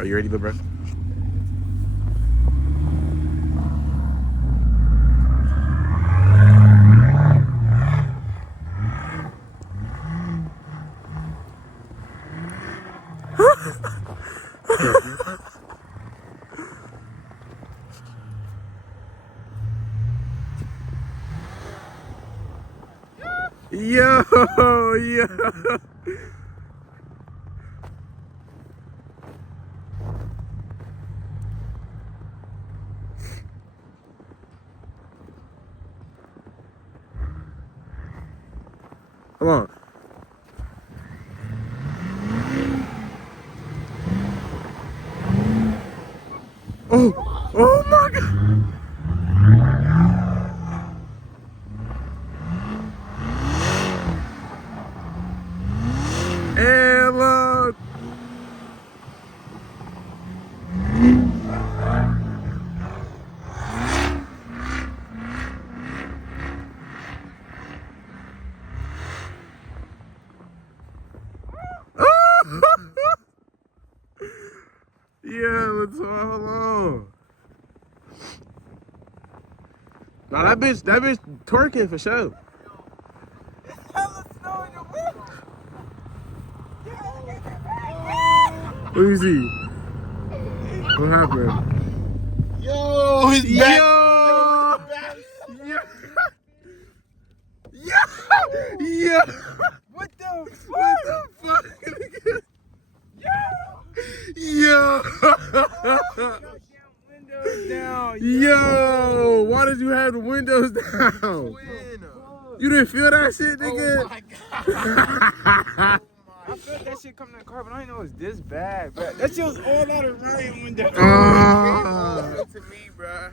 Are you ready, little bro? Yo, yo. Come on. Oh, oh my God. And look. Yeah, let's hold on. Nah, that bitch twerking for sure. Let me see. What happened? Yo, he's back. Yo! Yo! Yo! What the fuck? What the fuck? Yo! Windows down. Yo! Why did you have the windows down? You didn't feel that shit, nigga? Oh my God. I felt that shit coming in the car, but I didn't know it was this bad, bro. That shit was all out of Ryan window. Ah. To me, bro.